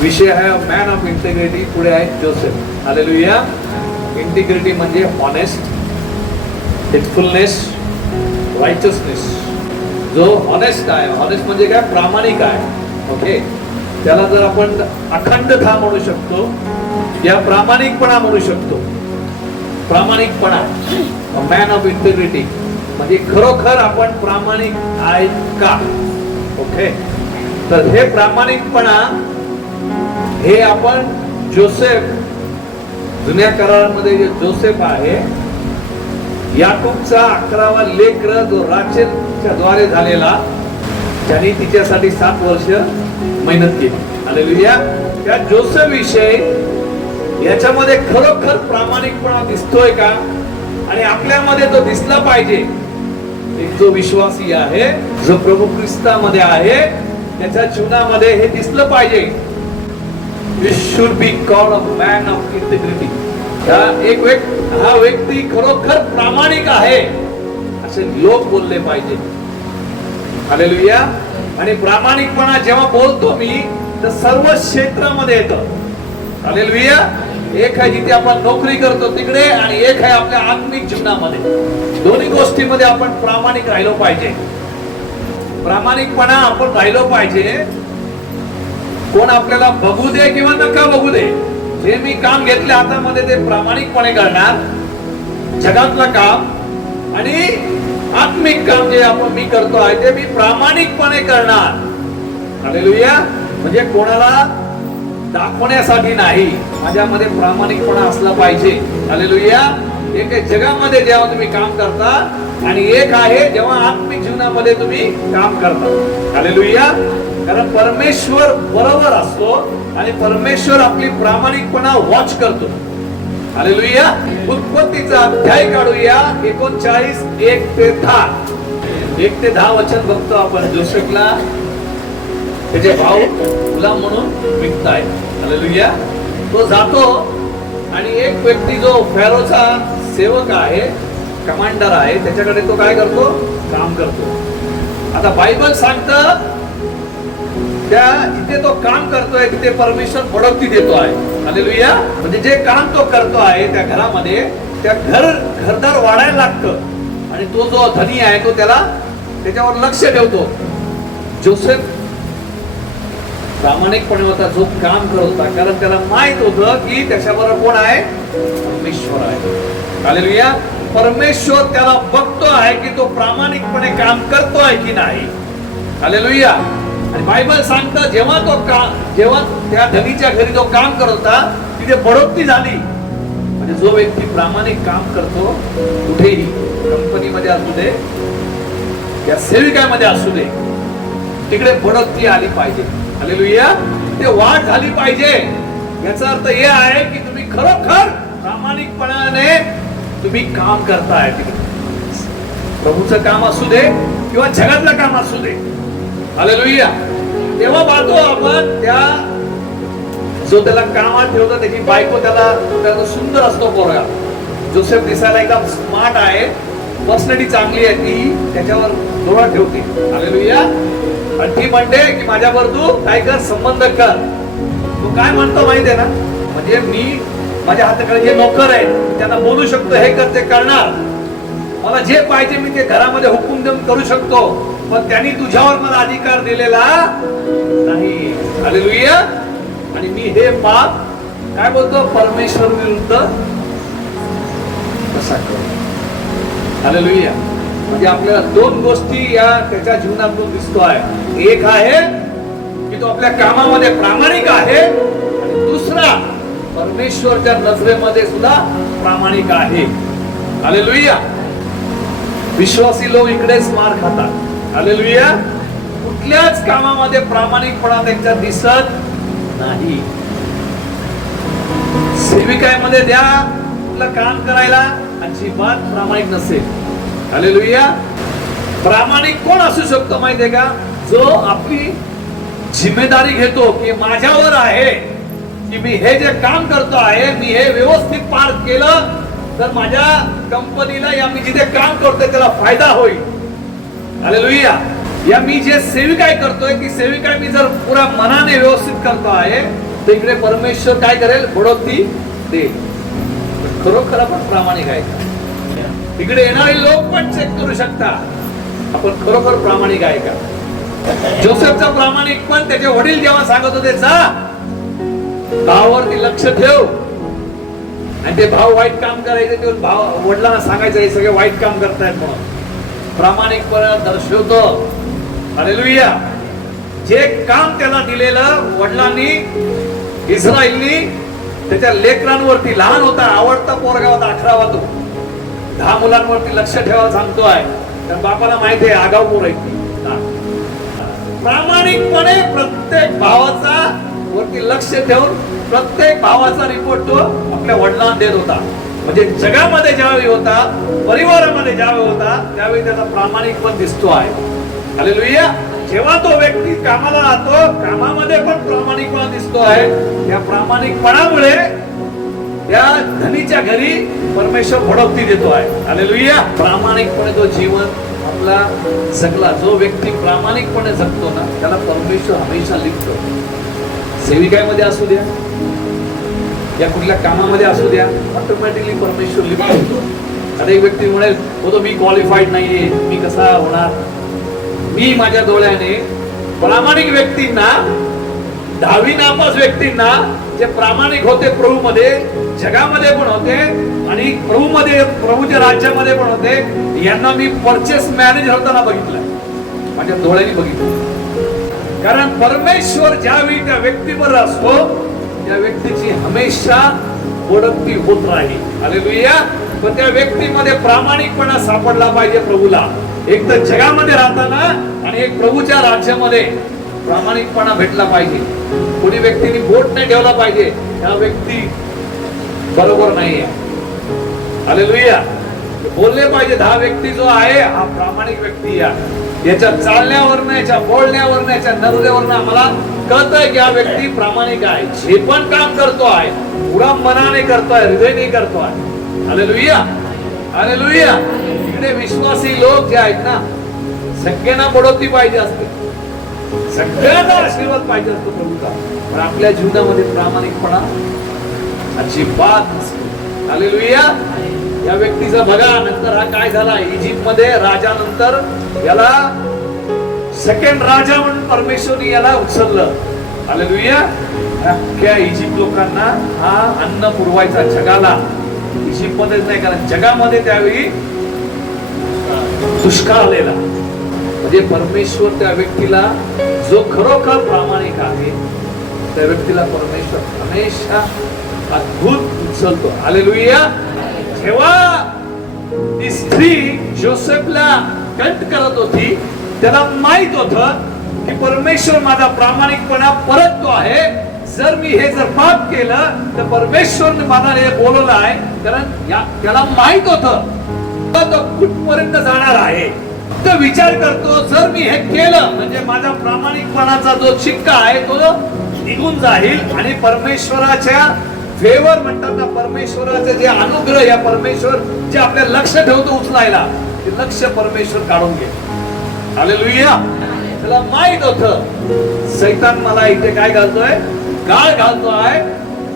विषय आहे man of integrity. पुढे आहे जोसेफ. हालेलुया. इंटिग्रिटी म्हणजे ऑनेस्ट, फेथफुलनेस, रायचसनेस. जो ऑनेस्ट आहे, ऑनेस्ट म्हणजे काय, प्रामाणिक आहे. ओके, त्याला जर आपण अखंडता म्हणू शकतो या प्रामाणिकपणा म्हणू शकतो. प्रामाणिकपणा, मॅन ऑफ इंटिग्रिटी म्हणजे खरोखर आपण प्रामाणिक आहेत का. ओके, तर हे प्रामाणिकपणा हे आपण जोसेफ, जुन्या करारामध्ये जे जोसेफ आहे, याकूबचा 11वा लेकर जो राचेलच्या द्वारे झालेला, ज्यांनी तिच्यासाठी 7 वर्ष मेहनत केली. हालेलुया. त्या जोसेफ विषयी याच्यामध्ये खरोखर प्रामाणिकपणा दिसतोय का, आणि आपल्यामध्ये तो दिसला पाहिजे. एक जो विश्वासी आहे, जो प्रभू ख्रिस्तामध्ये आहे, त्याच्या जीवनामध्ये हे दिसलं पाहिजे. You should be called a man of integrity. हा व्यक्ती खरोखर प्रामाणिक आहे असे लोक बोलले पाहिजे. हालेलुया. आणि प्रामाणिकपणा जेव्हा बोलतो मी, तर सर्व क्षेत्रामध्ये येतं. हालेलुया. एक आहे जिथे आपण नोकरी करतो तिकडे, आणि एक आहे आपल्या आत्मिक जीवनामध्ये. दोन्ही गोष्टीमध्ये आपण प्रामाणिक राहिलो पाहिजे. प्रामाणिकपणा आपण राहिलो पाहिजे. कोण आपल्याला बघू दे किंवा नका बघू दे, जे मी काम घेतले हातामध्ये ते प्रामाणिकपणे करणार. जगातलं काम आणि आत्मिक काम जे आपण मी करतो आहे ते मी प्रामाणिकपणे करणार. हालेलुया. म्हणजे कोणाला दाखवण्यासाठी नाही, माझ्यामध्ये प्रामाणिकपणा असला पाहिजे. हालेलुया. एक आहे जगामध्ये जेव्हा तुम्ही काम करता, आणि एक आहे जेव्हा आत्मिक जीवनामध्ये तुम्ही काम करता. हालेलुया. कारण परमेश्वर बरोबर असतो आणि परमेश्वर आपली प्रामाणिकपणा वॉच करतो. हालेलुया. उत्पत्तीचा अध्याय काढूया 39 1 ते 10 वचन बघतो आपण. जोसेफला त्याचे भाऊ गुलाम म्हणून विकताय. हालेलुया. तो जातो आणि एक व्यक्ती जो फॅरोचा सेवक आहे, कमांडर आहे, त्याच्याकडे तो काय करतो, काम करतो. आता बायबल सांगतं त्या जिथे तो काम करतोय तिथे परमेश्वर बढती देतो आहे. हालेलुया. म्हणजे जे काम तो करतो आहे त्या घरामध्ये, त्या घरदार वाढायला लागतं, आणि तो जो धनी आहे तो त्याच्यावर लक्ष ठेवतो. जोसेफ प्रामाणिकपणे होता, जो काम करत होता, कारण त्याला माहित होतं की त्याच्याबरोबर कोण आहे, परमेश्वर आहे. हालेलुया. परमेश्वर त्याला बघतो आहे की तो प्रामाणिकपणे काम करतो आहे की नाही. हालेलुया. आणि बायबल सांगतं जेव्हा त्या धनीच्या घरी जो काम करत होता तिथे बढोतरी झाली. म्हणजे जो व्यक्ती प्रामाणिक काम करतो, कुठेही कंपनीमध्ये असू दे या सेविकामध्ये असू दे, तिकडे बढोतरी आली पाहिजे. हालेलुया. ते वाढ झाली पाहिजे. याचा अर्थ हे आहे की तुम्ही खरोखर प्रामाणिकपणाने तुम्ही काम करताय. तिकडे प्रभूचं काम असू दे किंवा जगातलं काम असू दे. हालेलुया. तेव्हा पाहतो आपण त्या जो त्याला कामात ठेवतो त्याची बायको त्याला सुंदर असतो पोरगा. जोसेफ दिसायला एकदम स्मार्ट आहे, पर्सनॅलिटी चांगली आहे, ती त्याच्यावर डोळा ठेवते. हालेलुया. आणि ती म्हणते की माझ्यावर तू काय कर, संबंध कर. तू काय म्हणतो माहितीये ना, म्हणजे मी माझ्या हाताकडे जे नोकर आहेत त्यांना बोलू शकतो, हे कर ते करणार. मला जे पाहिजे मी ते घरामध्ये हुकूम देऊन करू शकतो, पण त्यांनी तुझ्यावर मला अधिकार दिलेला नाही. हालेलुया. आणि मी हे पाप काय बोलतो, परमेश्वर विरुद्ध कसा करू. हालेलुया. म्हणजे आपल्याला दोन गोष्टी या त्याच्या जीवनातून दिसतो आहे. एक आहे की तो आपल्या कामामध्ये प्रामाणिक आहे, आणि दुसरा परमेश्वरच्या नजरेमध्ये सुद्धा प्रामाणिक आहे. हालेलुया. विश्वासी लोक इकडेच मार खातात. हालेलुया. कुठल्याच कामामध्ये प्रामाणिकपणा त्यांच्या दिसत नाही. सेविकामध्ये द्या कुठलं काम करायला, अजिबात प्रामाणिक नसेल. हालेलुया. प्रामाणिक कोण असू शकतो माहितीये का, जो आपली जिम्मेदारी घेतो की माझ्यावर आहे की मी हे जे काम करतो आहे, मी हे व्यवस्थित पार केलं तर माझ्या कंपनीला या मी जिथे काम करतोय त्याला फायदा होईल. हालेलुया. या मी जे सेविकाय करतोय की सेविकाय मी जर पुरा मनाने व्यवस्थित करतो आहे तर इकडे परमेश्वर काय करेल, बढोतरी देईल. खरोखर आपण प्रामाणिक आहे का? इकडे येणारे लोक पण चेक करू शकता आपण खरोखर प्रामाणिक आहे का. जोसेफचा प्रामाणिक पण त्याचे वडील जेव्हा सांगत होते जा भावावरती लक्ष ठेव, आणि ते भाव वाईट काम करायचे ते भाव वडिलांना सांगायचं हे सगळे वाईट काम करतायत म्हणून. प्रामाणिकपणा दर्शवतो. हालेलुया. जे काम त्याला दिलेलं वडिलांनी इस्रायलनी त्याच्या लेकरांवरती, लहान होता आवडता पोरगा होता 11वा तो, 10 मुलांवरती लक्ष ठेवायला सांगतोय. तर बापाला माहिती आहे आगाऊ पोर आहे. प्रामाणिकपणे प्रत्येक भावाचा वरती लक्ष ठेवून प्रत्येक भावाचा रिपोर्ट तो आपल्या वडिलांना देत होता. म्हणजे जगामध्ये ज्यावेळी होता, परिवारामध्ये ज्यावेळी होता, त्यावेळी त्याचा प्रामाणिकपण दिसतो आहे. हालेलुया. जेव्हा तो व्यक्ती कामाला राहतो, कामामध्ये पण प्रामाणिकपणा दिसतो आहे. या प्रामाणिकपणामुळे त्या धनीच्या घरी परमेश्वर बढोतरी देतो आहे. हालेलुया. प्रामाणिकपणे तो जीवन आपला जगला, जो व्यक्ती प्रामाणिकपणे जगतो ना त्याला परमेश्वर हमेशा लिखतो. सेविकामध्ये असू द्या या कुठल्या कामामध्ये असू द्या, ऑटोमॅटिकली परमेश्वर लिखतो. आता एक व्यक्ती म्हणेल तो मी क्वालिफाईड नाहीये, मी कसा होणार. मी माझ्या डोळ्याने प्रामाणिक व्यक्तींना, 10वी नापास व्यक्तींना जे प्रामाणिक होते प्रभूमध्ये, जगामध्ये पण होते आणि प्रभूमध्ये, प्रभूच्या राज्यामध्ये पण होते, यांना मी परचेस मॅनेजर होताना बघितलं, माझ्या डोळ्यांनी बघितलं. कारण परमेश्वर ज्यावेळी त्या व्यक्तीवर असतो त्या व्यक्तीची हमेशा बढोतरी होत राहील. हालेलुया. पण त्या व्यक्तीमध्ये प्रामाणिकपणा सापडला पाहिजे प्रभूला. एक तर जगामध्ये राहताना आणि एक प्रभूच्या राज्यामध्ये प्रामाणिकपणा भेटला पाहिजे. कोणी व्यक्तीने बोट नाही ठेवला पाहिजे या व्यक्ती बरोबर नाहीये. हालेलुया. बोलले पाहिजे 10 व्यक्ती जो आहे हा प्रामाणिक व्यक्ती आहे. याच्या चालण्यावरनं, याच्या बोलण्यावरनं, याच्या नजरेवरनं आम्हाला कळतंय की हा व्यक्ती प्रामाणिक आहे. जे पण काम करतो आहे पुरा मनाने करतोय, हृदयाने करतोय. हालेलुया. हालेलुया. इकडे विश्वासी लोक जे आहेत ना सगळ्यांना बढोतरी पाहिजे असते, सगळ्यांना आशीर्वाद पाहिजे असतो प्रभूचा, पण आपल्या जीवनामध्ये प्रामाणिकपणा अजिबात नसतो. हालेलुया. या व्यक्तीचा बघा नंतर हा काय झाला, इजिप्त मध्ये राजा, नंतर याला सेकंड राजा म्हणून परमेश्वरने याला उचललं. हालेलुया. अख्ख्या इजिप्त लोकांना हा अन्न पुरवायचा जगाला. इजिप्त मध्येच नाही, कारण जगामध्ये त्यावेळी दुष्काळ आलेला. म्हणजे परमेश्वर त्या व्यक्तीला जो खरोखर प्रामाणिक आहे त्या व्यक्तीला परमेश्वर हमेशा अद्भुत उचलतो. हालेलुया. जेव्हा ती स्त्री जोसेफला कंट करत होती त्याला माहित होतं की परमेश्वर माझा प्रामाणिकपणा परततो आहे. जर मी हे जर पाप केलं तर परमेश्वरने मला हे बोलवलं आहे. कारण त्याला माहित होतं तो कुठपर्यंत जाणार आहे. तो विचार करतो जर मी हे केलं म्हणजे माझा प्रामाणिकपणाचा जो शिक्का आहे तो निघून जाईल आणि परमेश्वराच्या फेवर म्हणतात ना, परमेश्वराचे जे अनुग्रह, या परमेश्वर जे आपल्या लक्ष ठेवतो उचलायला, ते लक्ष परमेश्वर काढून घे. हालेलुया. त्याला माहित होतं सैतान मला इथे काय घालतोय, गाळ घालतोय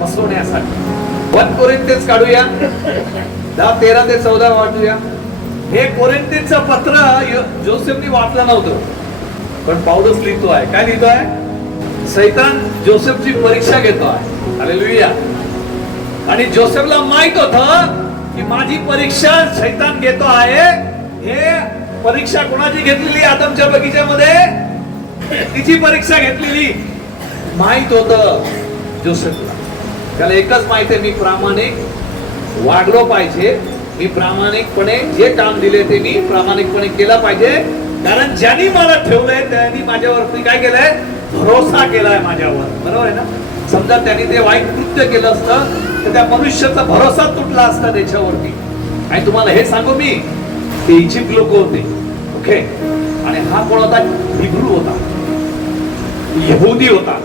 फसवण्यासाठी. 1 कोरिन्थियन्स काढूया 10:13 ते 14 वाचूया. हे कोरिन्थियनचं पत्र जोसेफनी वाचलं नव्हतं, पण पौलुस लिहितो आहे. काय लिहितो आहे? सैतान जोसेफची परीक्षा घेतो आहे. हालेलुया. आणि जोसेफला माहित होतं की माझी परीक्षा सैतान घेतो आहे. हे परीक्षा कोणाची घेतलेली? आदमच्या बगीच्यामध्ये तिची परीक्षा घेतलेली माहित होतं जोसेफला. त्याला एकच माहिती आहे, मी प्रामाणिक वागलो पाहिजे, मी प्रामाणिकपणे जे काम दिले ते मी प्रामाणिकपणे केला पाहिजे. कारण ज्यांनी मला ठेवलंय त्यांनी माझ्यावरती काय केलंय, भरोसा केलाय माझ्यावर. बरोबर आहे ना. समजा त्यांनी ते वाईट कृत्य केलं असतं तर त्या मनुष्याचा भरोसा तुटला असता त्याच्यावरती. आणि तुम्हाला हे सांगू मी, ते इजिप्त लोक होते, ओके, आणि हा कोण होता? हिब्रू होता, यहुदी होता.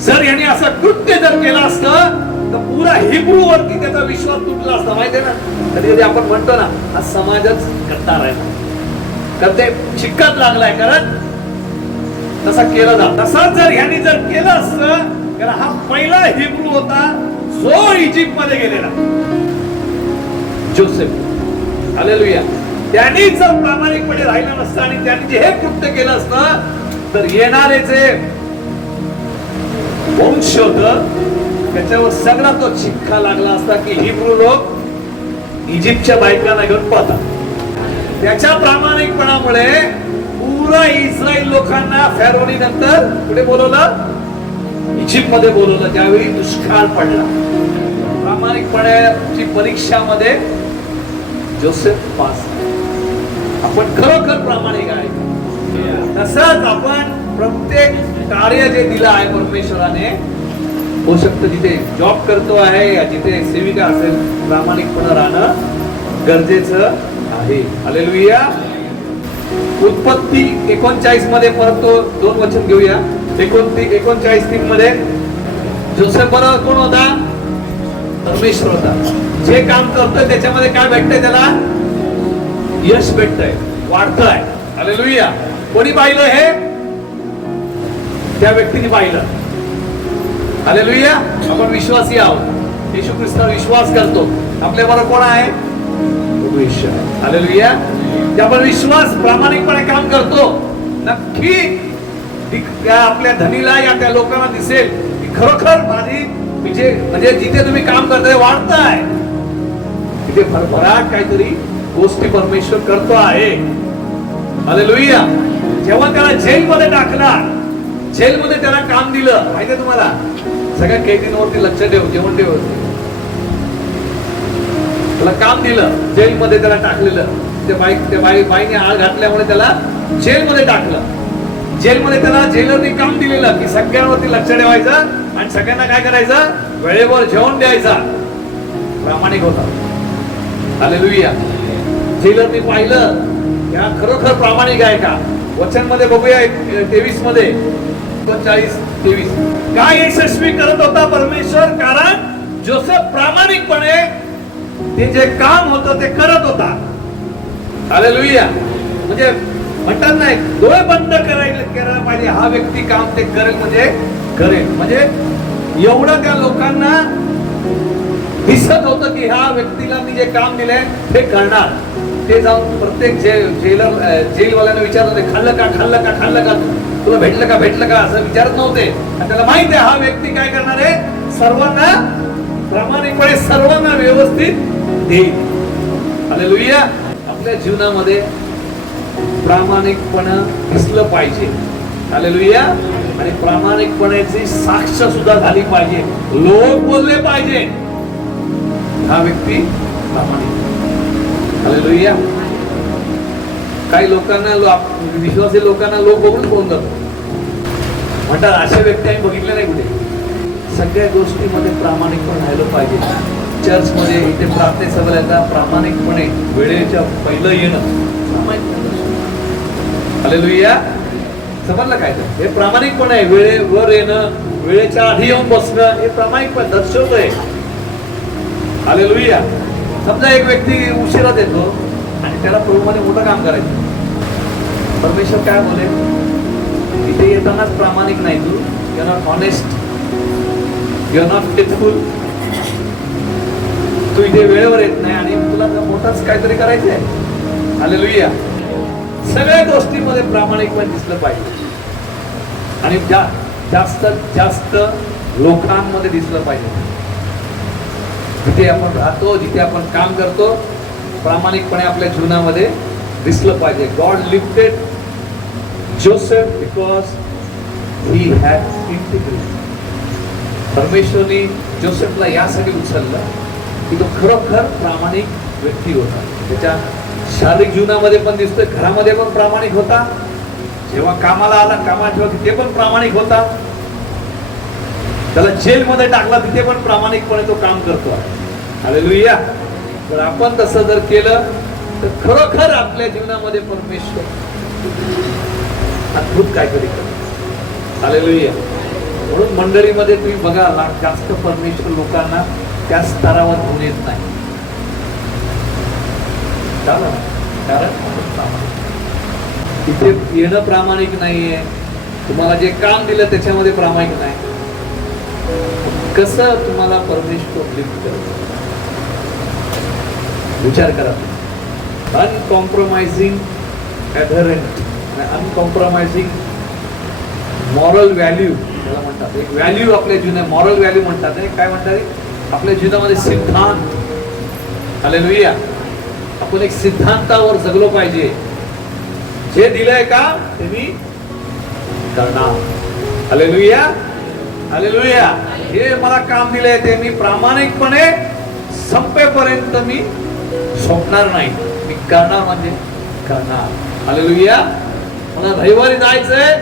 जर यांनी असं कृत्य जर केलं असतं तर पुरा हिब्रू वरती त्याचा विश्वास तुटला असता. माहितीये ना, कधी कधी आपण म्हणतो ना हा समाजच गद्दार आहे. तर ते चिक्कात लागलाय, कारण तसा केलं जात. तसाच जर ह्यानी जर केलं असतं, तर हा पहिला हिब्रू होता जो इजिप्त मध्ये गेलेला, जोसेफ. हालेलुया. त्यांनी जर प्रामाणिकपणे राहिलं नसतं आणि त्यांनी जे हे कृत्य केलं असतं, तर येणारे जे वंश होत त्याच्यावर सगळा तो चिक्का लागला असता की हिब्रू लोक इजिप्तच्या बायकांना घेऊन पळतात. त्याच्या प्रामाणिकपणामुळे पुरा इस्रायल लोकांना फॅरोनी नंतर कुठे बोलवलं? इजिप्त मध्ये बोलवलं, ज्यावेळी दुष्काळ पडला. प्रामाणिकपणाची परीक्षामध्ये जोसेफ पास. आपण खरोखर प्रामाणिक आहे. तसंच आपण प्रत्येक कार्य जे दिलं आहे परमेश्वराने, होऊ शकतं जिथे जॉब करतो आहे या जिथे सेविका असेल, प्रामाणिकपणे राहणं गरजेचं आहे. हालेलुया. उत्पत्ती 39 मध्ये परत तो 2 वचन घेऊया. 39:3 मध्ये जोसेफ बरोबर कोण होता? परमेश्वर होता. जे काम करतोय त्याच्यामध्ये काय भेटतंय? त्याला यश भेटतंय, वाढतंय. हालेलुया. कोणी पाहिलं हे? त्या व्यक्तीने पाहिलं. हालेलुया. आपण विश्वासी आहोत, येशू ख्रिस्तावर विश्वास करतो. आपल्या बरोबर कोण आहे? हालेलुया. आपण विश्वास प्रामाणिकपणे काम करतो, नक्की त्या आपल्या धनीला या त्या लोकांना दिसेल की खरोखर माझी म्हणजे जिथे तुम्ही काम करताय वाढताय, तिथे भरभराट काहीतरी गोष्टी परमेश्वर करतो आहे. हालेलुया. जेव्हा त्याला जेलमध्ये टाकला, जेलमध्ये त्याला काम दिलं, माहितीये तुम्हाला? सगळ्या कैदींवरती लक्ष ठेव, जेवण ठेव. त्याला काम दिलं, जेलमध्ये त्याला टाकलेलं. त्या बाईने आळ घातल्यामुळे त्याला जेलमध्ये टाकलं. जेलमध्ये त्याला जेलरने काम दिलेलं की सगळ्यांवरती लक्ष ठेवायचं आणि सगळ्यांना काय करायचं? वेळेवर जेवण द्यायचा. प्रामाणिक होता. हालेलुया. जेलरने पाहिलं या खरोखर प्रामाणिक आहे का? वचन मध्ये बघूया 23 मध्ये 39:23. काय यशस्वी करत होता परमेश्वर? कारण जोसेफ प्रामाणिकपणे ते जे काम होतं ते करत होता. हालेलुया. म्हणजे म्हणतात नाही, डोळे बंद करायला पाहिजे, हा व्यक्ती काम ते करेल म्हणजे करेल. म्हणजे एवढं त्या लोकांना दिसत होतं की ह्या व्यक्तीला मी जे काम दिलंय ते करणार. ते जाऊन प्रत्येक जेलवाल्याने विचारत होते, खाल्लं का खाल्लं का खाल्लं का, तुला भेटलं का असं विचारत नव्हते. आणि त्याला माहित आहे हा व्यक्ती काय करणार आहे, सर्वांना प्रामाणिकपणे सर्वांना व्यवस्थित देईल. हालेलुया. आपल्या जीवनामध्ये प्रामाणिकपणा दिसलं पाहिजे. हालेलुया. आणि प्रामाणिकपणाची साक्ष सुद्धा झाली पाहिजे. लोक बोलले पाहिजे हा व्यक्ती प्रामाणिक. हालेलुया. काही लोकांना विश्वासी लोकांना लोक बघून फोन करतो, म्हणतात अशा व्यक्ती आम्ही बघितल्या नाही कुठे. सगळ्या गोष्टीमध्ये प्रामाणिकपणे राहिलं पाहिजे. चर्चमध्ये इथे प्रार्थने सभेला प्रामाणिकपणे वेळेच्या पहिलं येणं. हालेलुया. समजलं काय? हे प्रामाणिकपणे आहे. वेळेवर येणं, वेळेच्या आधी येऊन बसणं, हे प्रामाणिकपणे दर्शवतंय. हालेलुया. समजा एक व्यक्ती उशिरात येतो आणि त्याला प्रभूमध्ये मोठं काम करायचं, परमेश्वर काय बोले? इथे येतानाच प्रामाणिक नाही तू, you are not honest, you are not faithful. तू इथे वेळेवर येत नाही आणि तुला मोठाच काहीतरी करायचंय. हालेलुया. सगळ्या गोष्टींमध्ये प्रामाणिकपणे दिसलं पाहिजे आणि जास्तीत जास्त लोकांमध्ये दिसलं पाहिजे. जिथे आपण राहतो, जिथे आपण काम करतो, प्रामाणिकपणे आपल्या जीवनामध्ये दिसलं पाहिजे. God lifted Joseph because he had integrity. परमेश्वरने जोसेफला यासाठी उचललं की तो खरोखर प्रामाणिक व्यक्ती होता. त्याच्या शारीरिक जीवनामध्ये पण दिसतोय, घरामध्ये पण प्रामाणिक होता. जेव्हा कामाला आला, कामात जेव्हा तिथे पण प्रामाणिक होता. त्याला जेलमध्ये टाकला, तिथे पण प्रामाणिकपणे तो काम करतो. हालेलुया. जर आपण तसं जर केलं तर खरोखर आपल्या जीवनामध्ये परमेश्वर अद्भुत काहीतरी करतो. हालेलुया. म्हणून मंडळीमध्ये तुम्ही बघा, जास्त परमेश्वर लोकांना त्या स्तरावर घेऊन येत नाही. कारण इथे येणं प्रामाणिक नाहीये, तुम्हाला जे काम दिलं त्याच्यामध्ये प्रामाणिक नाही, कसं तुम्हाला परमेश्वर लिफ्ट करतो? विचार करा. अनकॉम्प्रोमाइजिंग ॲडहरंट, अनकॉम्प्रोमाइजिंग मॉरल व्हॅल्यू त्याला म्हणतात. एक व्हॅल्यू आपल्या जीवनात, मॉरल व्हॅल्यू म्हणतात. काय म्हणतात? आपल्या जीवनामध्ये सिद्धांत. हालेलुया. आपण एक सिद्धांतावर जगलो पाहिजे. जे दिलंय का ते मी करणार. Hallelujah, hallelujah. हे मला काम दिलंय ते मी प्रामाणिकपणे संपेपर्यंत मी सोडणार नाही, मी करणार म्हणजे करणार. हालेलुया. मला रविवारी जायचंय,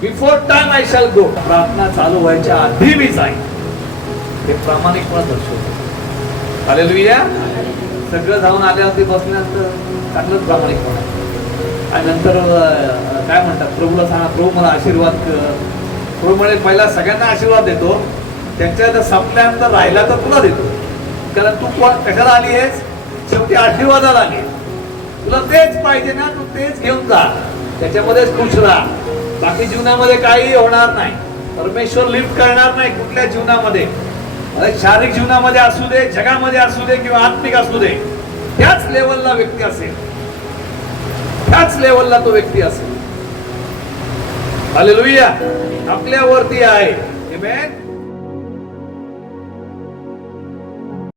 बिफोर टाइम आय शॅल गो. प्रार्थना चालू व्हायच्या आधी मी जाईन. हे प्रामाणिकपणा दर्शवतो. हालेलुया. सगळं जाऊन आल्यावरती बसल्यानंतर चांगलंच प्रामाणिकपणा. आणि नंतर काय म्हणतात, प्रभूला सांगा, प्रभू मला आशीर्वाद कर. प्रभू म्हणे पहिला सगळ्यांना आशीर्वाद देतो, त्यांच्या संपल्यानंतर राहिला तर तुला देतो. कारण तू कशाला आली आहेस? शेवटी आशीर्वादाला आली. तुला तेच पाहिजे ना, तू तेच घेऊन जा, त्याच्यामध्येच खुश राहा. बाकी जीवनामध्ये काही होणार नाही. परमेश्वर लिफ्ट करणार नाही कुठल्या जीवनामध्ये. शारीरिक जीवनामध्ये असू दे, जगामध्ये असू दे किंवा आत्मिक असू दे, त्याच लेवलला व्यक्ती असेल, त्याच लेवलला तो व्यक्ती असेल. हालेलुया. आपल्यावरती आहे. आमेन.